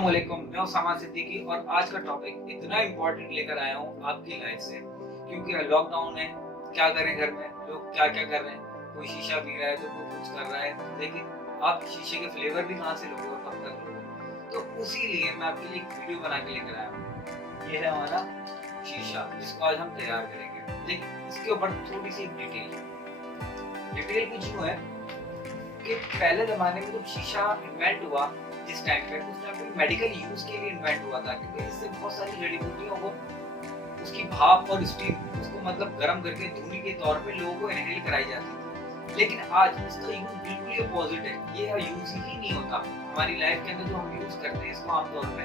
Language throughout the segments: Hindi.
अस्सलाम वालेकुम, मैं उसामा सिद्दीकी और आज का टॉपिक इतना इम्पोर्टेंट लेकर आया हूँ आपकी लाइफ से, क्योंकि लॉकडाउन है। क्या करें, घर में लोग क्या क्या कर रहे हैं, कोई शीशा पी रहा है तो कोई कुछ कर रहा है, लेकिन आप शीशे के फ्लेवर भी कहाँ से लोगे और कब तक लोगे। तो उसी लिए मैं आपके लिए एक वीडियो बना के लेकर आया हूँ। ये है हमारा शीशा जिसको आज हम तैयार करेंगे, लेकिन इसके ऊपर थोड़ी सी डिटेल कुछ यूँ है कि पहले जमाने में जब शीशा इन्वेंट हुआ, जिस टाइम पे उस टाइम पे मेडिकल यूज के लिए इन्वेंट हुआ था, क्योंकि इससे बहुत सारी जड़ी बूटियों को उसकी भाप और स्टीम उसको मतलब गर्म करके धूनी के तौर पे लोगों को इनहेल कराई जाती थी। लेकिन आज इसका यूज बिल्कुल ही अपोजिट है, ये यूज ही नहीं होता हमारी लाइफ के अंदर। जो हम यूज करते हैं इसको आमतौर पे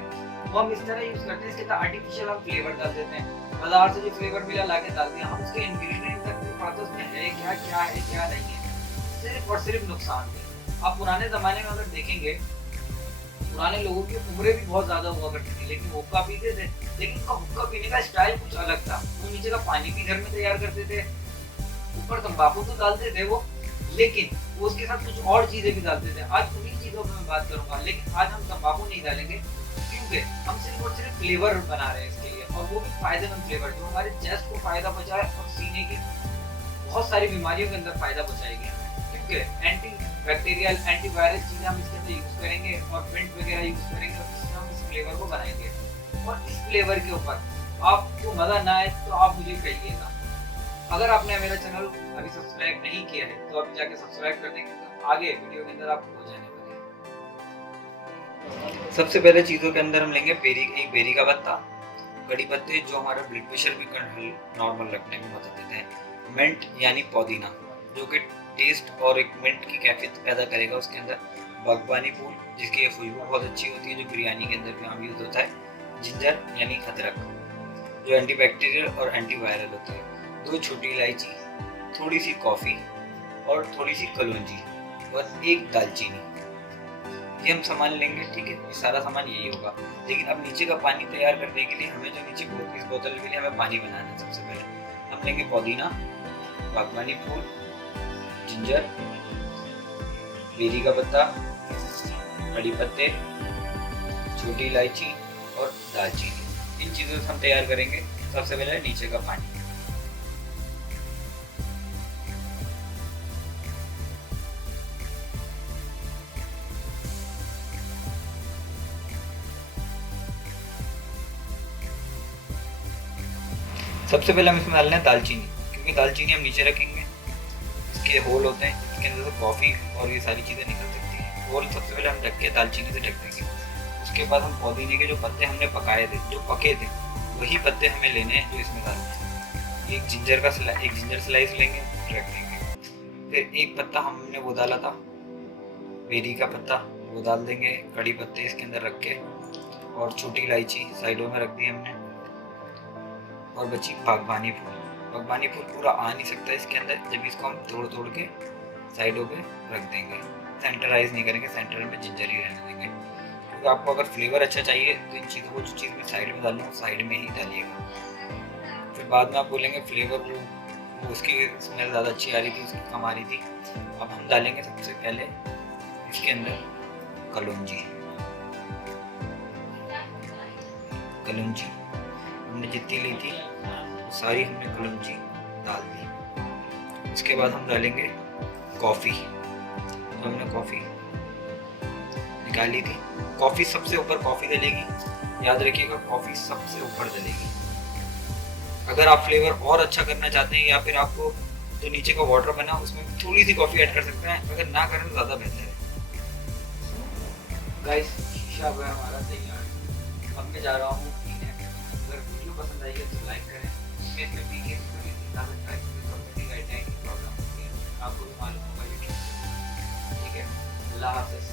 वो हम इस तरह यूज करते हैं, इसके अंदर आर्टिफिशियल हम फ्लेवर डाल देते हैं, बाजार से जो फ्लेवर मिला लाके डालते हैं हम, उसके इंग्रेडिएंट तक नहीं पता उसमें है क्या क्या है क्या नहीं है, सिर्फ और सिर्फ नुकसान है। आप पुराने जमाने में अगर देखेंगे, पुराने लोगों की उम्रें भी बहुत ज्यादा हुआ करती थी, लेकिन वो हुक्का पीते थे, लेकिन उनका हुक्का पीने का स्टाइल कुछ अलग था। वो नीचे का पानी भी घर में तैयार करते थे, ऊपर तंबाकू तो डालते थे वो, लेकिन वो उसके साथ कुछ और चीजें भी डालते थे। आज उन्हीं चीजों पर मैं बात करूंगा, लेकिन आज हम तंबाकू नहीं डालेंगे, क्योंकि हम सिर्फ और सिर्फ फ्लेवर बना रहे हैं इसके लिए, और वो भी फायदेमंद फ्लेवर जो हमारे चेस्ट को फायदा पहुंचाए और सीने की बहुत सारी बीमारियों के अंदर फायदा पहुंचाएगी हमें, क्योंकि एंटी बैक्टीरियल एंटीवायरस चीजें हम इसके अंदर यूज करेंगे और पेंट वगैरह यूज करेंगे, और इससे हम इस फ्लेवर को बनाएंगे। और इस फ्लेवर के ऊपर आपको मजा ना आए तो आप मुझे कहिएगा। अगर आपने मेरा चैनल अभी सब्सक्राइब नहीं किया है तो अभी जाके सब्सक्राइब कर देंगे, तो आगे वीडियो के अंदर आपको हो जाने वाले हैं। सबसे पहले चीजों के अंदर हम लेंगे एक बेरी का पत्ता, कड़ी पत्ते जो हमारा ब्लड प्रेशर भी नॉर्मल रखने में मदद देते हैं, मिंट यानी पुदीना जो कि टेस्ट और एक मिंट की कैफियत पैदा करेगा उसके अंदर, बागबानी फूल जिसकी खुशबू बहुत अच्छी होती है जो बिरयानी के अंदर भी आम यूज होता है, जिंजर यानी अदरक जो एंटीबैक्टीरियल और एंटीवायरल होता है, 2 छोटी इलायची, थोड़ी सी कॉफी और थोड़ी सी कलौंजी और 1 दालचीनी। ये हम सामान लेंगे, ठीक है, ये सारा सामान यही होगा। लेकिन अब नीचे का पानी तैयार करने के लिए हमें जो नीचे इस बोतल के लिए हमें पानी बनाना है। सबसे पहले हम लेंगे पुदीना, बागबानी फूल, जिंजर, बेरी का पत्ता, कड़ी पत्ते, छोटी इलायची और दालचीनी। इन चीजों से हम तैयार करेंगे सबसे पहले नीचे का पानी। सबसे पहले हम इसमें डालना है दालचीनी, क्योंकि दालचीनी हम नीचे रखेंगे, इसके होल होते हैं, इसके अंदर से कॉफी और ये सारी चीजें निकल सकती हैं। होल सबसे पहले हम ढक के दालचीनी से ढक देंगे। उसके बाद हम पुदीने के जो पत्ते हमने पकाए थे, जो पके थे, वही पत्ते हमें लेने हैं जो इसमें डालने हैं। एक जिंजर स्लाइस लेंगे, रख देंगे। फिर एक पत्ता हमने वो डाला था, बेरी का पत्ता, वो डाल देंगे। कड़ी पत्ते इसके अंदर रख के, और छोटी इलायची साइडों में रख दी हमने, और बची बागबानी फूल। बागबानी फूल पूरा आ नहीं सकता इसके अंदर, जब इसको हम तोड़ तोड़ के साइडों पे रख देंगे। सेंटराइज नहीं करेंगे, सेंटर में जिंजर ही रहने देंगे, क्योंकि आपको अगर फ्लेवर अच्छा चाहिए तो इन चीज़ों को जो चीज़ में साइड में डालना है साइड में ही डालिएगा। फिर बाद में आप बोलेंगे फ्लेवर वो उसकी स्मेल ज़्यादा अच्छी आ रही थी, उसकी कम आ रही थी। अब हम डालेंगे सबसे पहले इसके अंदर कलौंजी। हमने जितनी ली थी सारी हमने कलौंजी डाल दी। उसके बाद हम डालेंगे कॉफ़ी, तो हमने कॉफ़ी निकाली थी। कॉफ़ी सबसे ऊपर कॉफ़ी डलेगी, याद रखिएगा कॉफ़ी सबसे ऊपर डलेगी। अगर आप फ्लेवर और अच्छा करना चाहते हैं या फिर आपको तो नीचे का वाटर बना उसमें थोड़ी सी कॉफ़ी ऐड कर सकते हैं, अगर ना करें तो ज़्यादा बेहतर है। गाइस, शीशा हुआ हमारा तैयार। अब मैं जा रहा हूँ पीने। अगर वीडियो पसंद आई है तो लाइक करें। इसमें पी के गाइडलाइन की प्रॉब्लम होती है, आपको भी मालूम होगा यूट्यूब से, ठीक है। अल्लाह हाफ़िज़।